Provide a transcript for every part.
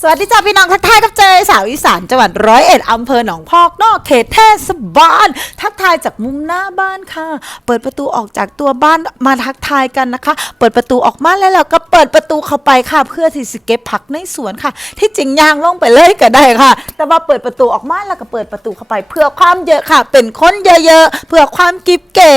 สวัสดีจ้าพี่น้องทักทายกับเจยสาวอีสานจังหวัดร้อยเอ็ดอำเภอหนองพอกนอกเขตเทศบาลทักทายจากมุมหน้าบ้านค่ะ เปิดประตูออกจากตัวบ้านมาทักทายกันนะคะ เปิดประตูออกมาแล้วเราก็เปิดประตูเข้าไปค่ะ เพื่อที่จะเก็บผักในสวนค่ะ ที่จริงยางลงไปเลยก็ได้ค่ะ แต่ว่าเปิดประตูออกมาแล้วก็เปิดประตูเข้าไป เพื่อความเยอะค่ะ เป็นคนเยอะๆเพื่อความกิบเก๋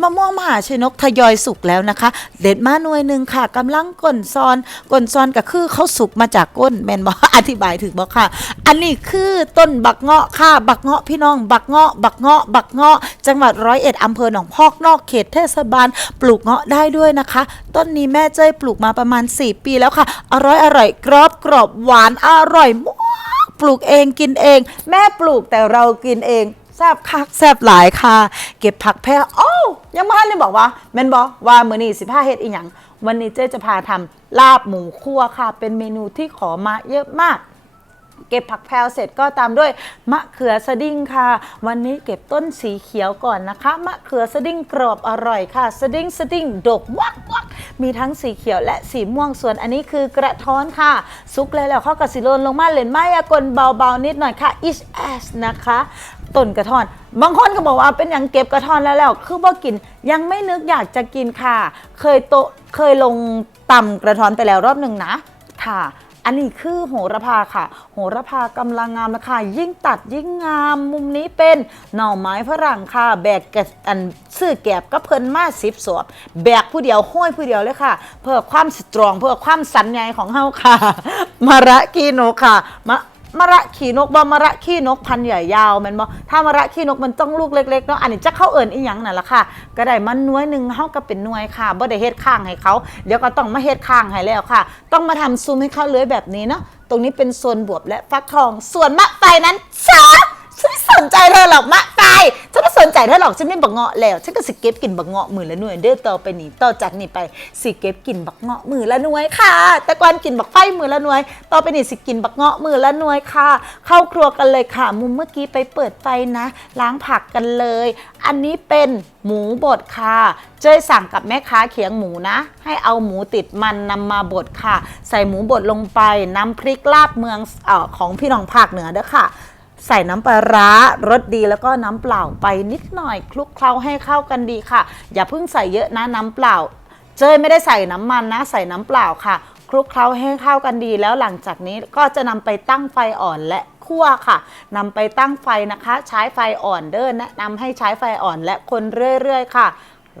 มะม่วงมหาชนกทยอยสุกแล้วนะคะ เด็ดมาหน่วยหนึ่งค่ะกำลังก่นซอนก่นซอนก็คือเขาสุกมาจากก้นแมนบอกอธิบายถึงบอกค่ะ อันนี้คือต้นบักเงาะค่ะ บักเงาะพี่น้อง บักเงาะ บักเงาะ บักเงาะ จังหวัดร้อยเอ็ดอำเภอหนองพอกนอกเขตเทศบาล ปลูกเงาะได้ด้วยนะคะ ต้นนี้แม่เจ้ยปลูกมาประมาณ 4 ปีแล้วค่ะ อร่อยอร่อยกรอบกรอบหวานอร่อยมากปลูกเองกินเอง แม่ปลูกแต่เรากินเองแซบคักแซบหลายค่ะ เก็บผักแพรโอ้ยังไม่ทันได้บอกว่าแม่นบอกว่ามือนี้สิพาเฮ็ดอีหยัง วันนี้เจ๊จะพาทำลาบหมูคั่วค่ะ เป็นเมนูที่ขอมาเยอะมาก เก็บผักแพรวเสร็จก็ตามด้วยมะเขือสดิ้งค่ะ วันนี้เก็บต้นสีเขียวก่อนนะคะ มะเขือสดิ้งกรอบอร่อยค่ะ สดิ้งสดิ้งดกวักวักมีทั้งสีเขียวและสีม่วงส่วนอันนี้คือกระท้อนค่ะ ซุกเลยแล้วเข้ากับสิโลนลงมาเลนไม้ยากลเบาๆนิดหน่อยค่ะ ish ash นะคะต้นกระท้อน บางคนก็บอกว่าเป็นอย่างเก็บกระท้อนแล้วแล้ว คือบ่กินยังไม่นึกอยากจะกินค่ะ เคยโต เคยลงตำกระท้อนไปแล้วรอบหนึ่งนะค่ะ อันนี้คือโหระพาค่ะ โหระพากำลังงามนะคะยิ่งตัดยิ่งงาม มุมนี้เป็นหน่อไม้ฝรั่งค่ะ แบกกอันซื้อแกบก็เพิ่นมาสิบสวบ แบกผู้เดียวห้อยผู้เดียวเลยค่ะ เพื่อความสตรอง เพื่อความสันใหญ่ของเฮาค่ะมะระกีโนค่ะมะ มะระขี่นกบ่มะระขี้นกพันใหญ่ยาวแมันบ่ถ้ามะระขี้นกมันต้องลูกเล็กๆเนาะอันนี้จะเข้าเอิญอีหยังนั่นล่ะค่ะ ก็ได้มันน้วยหนึ่งเฮาก็เป็นน่วยค่ะบ่ได้เฮ็ดข้างให้เขาเดี๋ยวก็ต้องมาเฮ็ดข้างให้แล้วค่ะ ต้องมาทำซุ้มให้เขาเลื้อยแบบนี้เนาะตรงนี้เป็นโซนบวบและฟักทองส่วนมะไฟนั้นสา ฉันไม่สนใจเธอหรอกมะไฟฉันไม่สนใจเธอหรอกฉันไม่บักเงาะแล้วฉันก็สิเก็บกินบักเงาะมือละหน่วยเด้อต่อไปนี้ต่อจากนี้ไปสิเก็บกินบักเงาะมือละหน่วยค่ะ แต่ก่อนกินบักไฟมือละหน่วย ต่อไปนี้สิกินบักเงาะมือละหน่วยค่ะ เข้าครัวกันเลยค่ะ มุมเมื่อกี้ไปเปิดไฟนะ ล้างผักกันเลย อันนี้เป็นหมูบดค่ะ เจ้ยสั่งกับแม่ค้าเขียงหมูนะ ให้เอาหมูติดมันนำมาบดค่ะ ใส่หมูบดลงไปน้ำพริกลาบเมืองออของพี่น้องภาคเหนือเด้อค่ะ ใส่น้ำปลาร้ารสดีแล้วก็น้ำเปล่าไปนิดหน่อยคลุกเคล้าให้เข้ากันดีค่ะ อย่าเพิ่งใส่เยอะนะน้ำเปล่า เจ้ยไม่ได้ใส่น้ำมันนะ ใส่น้ำเปล่าค่ะ คลุกเคล้าให้เข้ากันดี แล้วหลังจากนี้ก็จะนำไปตั้งไฟอ่อนและคั่วค่ะนำไปตั้งไฟนะคะ ใช้ไฟอ่อนเด้อแนะนำให้ใช้ไฟอ่อนและคนเรื่อยๆ ค่ะ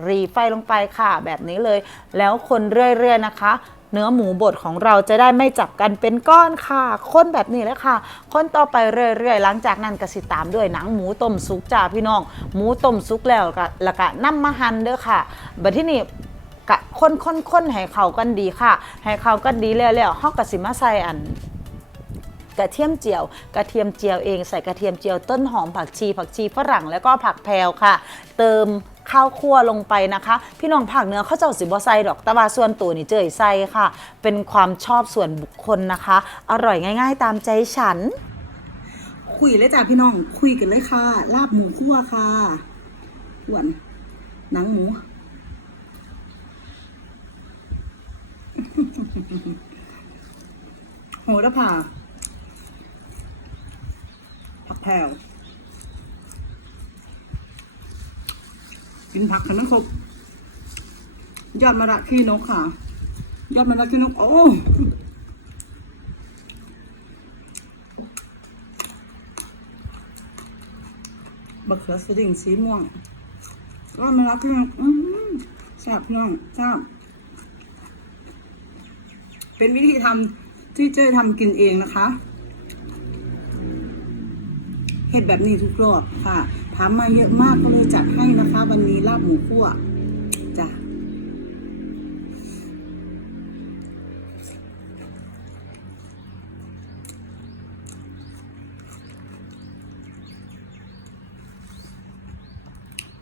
รีไฟลงไปค่ะ แบบนี้เลย แล้วคนเรื่อยๆนะคะ เนื้อหมูบดของเราจะได้ไม่จับกันเป็นก้อนค่ะค้นแบบนี้เลยค่ะค้นต่อไปเรื่อยๆ หลังจากนั้นก็สิตามด้วยหนังหมูต้มสุกจ้าพี่น้อง หมูต้มสุกแล้วก็แล้วก็น้ำมาหั่นเด้อค่ะบัดที่นี่กะค้นค้นค้นให้เขากันดีค่ะ ให้เขากันดีแล้วแล้วฮาก็สิมาใส่อันกระเทียมเจียว กระเทียมเจียวเองใส่กระเทียมเจียวต้นหอมผักชีผักชีฝรั่งแล้วก็ผักแพรวค่ะ เติม ข้าวคั่วลงไปนะคะ พี่น้องภาคเหนือเขาเจ้าสิบ่ใส่ดอกแต่ว่าส่วนตัวนี่เจยใส่ค่ะ เป็นความชอบส่วนบุคคลนะคะ อร่อยง่าย ๆ ตามใจฉัน คุยเลยจ้ะพี่น้องคุยกันเลยค่ะ ลาบหมูคั่วค่ะหวนหนังหมูโหระพาผักแพรว กินผักให้มันครบยอดมะระขี้นกค่ะ ยอดมะระขี้นก โอ้บะเขือสดิ่งสีม่วงก็มารับพี่น้องอื้อหือแซ่บน้องแซ่บเป็นวิธีทำที่เจ้ทำกินเองนะคะ เห็ดแบบนี้ทุกรอบค่ะถามมาเยอะมากก็เลยจัดให้นะคะ วันนี้ลาบหมูคั่วจ้ะ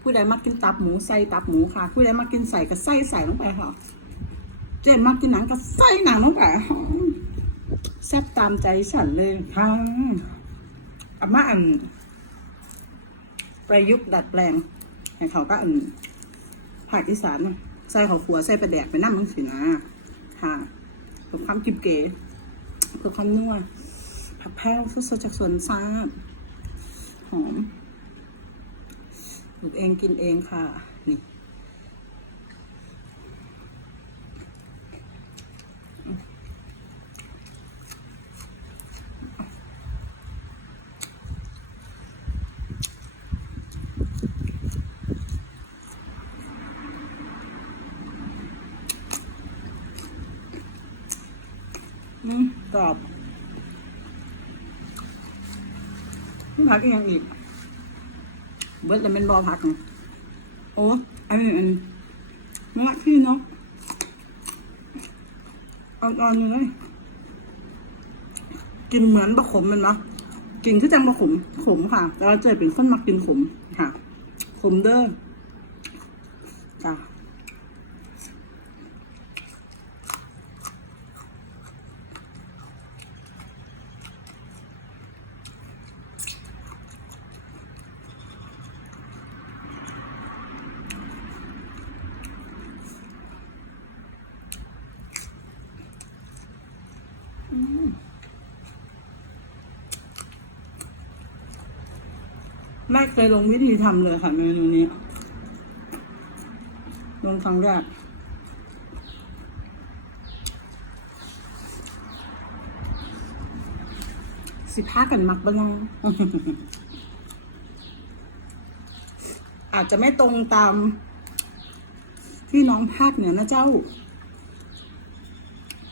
ผู้ใดมากินตับหมูใส่ตับหมูค่ะ ผู้ใดมากินใส่ก็ใส่ใส่ลงไปค่ะเจนมากินหนังก็ใส่หนังลงไปแซ่บตามใจฉันเลยค่ะ อามาอัน ประยุกต์ดัดแปลงให้เขาก็อันภาคอีสานใส่ข้าวขัวใส่ปลาแดกไปน้ำมังสีนะค่ะเพื่อความกิบเก๋เพื่อความนัวผักแพรวสดจากสวนซาบหอมปลูกเองกินเองค่ะ นี่ อืม กรอบผักอีกย่างอีก เบิร์ดแล้วเป็นบอผักโอ้อันนี้อันมะพี่เนาะเอาตอนนี้เลยกินเหมือนบะขมมันเนาะกินคือจังบะขมขมค่ะ แต่เราเจอเป็นคนมักกินขมค่ะ ขมเด้อจ้า ไม่เคยลงวิธีทำเลยค่ะเมนูนี้ ลงครั้งแรกสิพากันมักบ้างอาจจะไม่ตรงตาม ที่น้องภาคเหนือนะเจ้า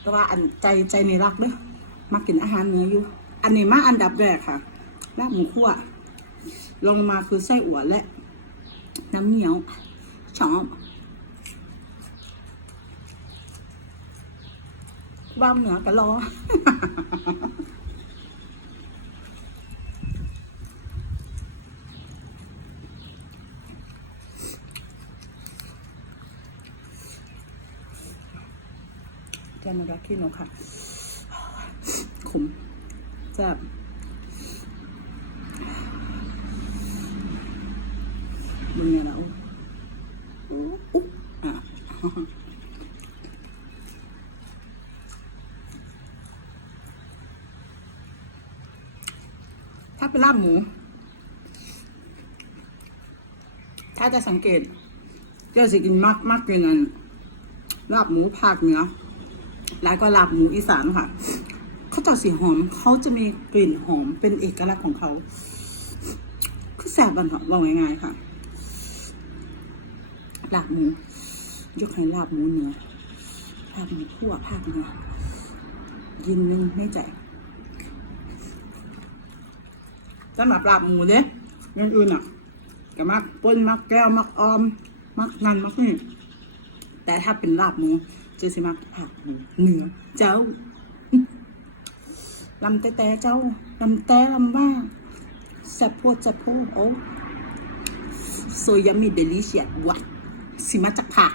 แต่ว่าอันใจใจในรักเด้อมากินอาหารเหนืออยู่ อันนี้มาอันดับแรกค่ะลาบหมูคั่ว ลงมาคือไส้อั่วและ น้ำเหนียวชอบบ้ามเหนือก็รอแกนรักขี้นกค่ะ ขมแซ่บ มึงไงแล้วอุ๊บอะถ้าเป็นลาบหมู ถ้าจะสังเกตเจ้าสิกินมากมากเกินอันลาบหมูภาคเหนือแล้วก็ลาบหมูอีสานค่ะเขาจะสีหอมเขาจะมีกลิ่นหอมเป็นเอกลักษณ์ของเขา คือแสบมันค่ะว่าง่ายๆค่ะ ลาบหมู ยกให้ลาบหมูเนื้อลาบหมูคั่วภาคเหนือยินนึงไม่ใจสำหรับลาบหมูเด้อยังอื่นอะก็มักป้นมักแก้วมักออม มักนันมักนี่แต่ถ้าเป็นลาบหมูจะสิมักผักหมูเนื้อเจ้าลำแต่แต่เจ้าลำแต่ลำว่าแซ่บโพดแซ่บโพดโอ้โซยา สิมาจากผัก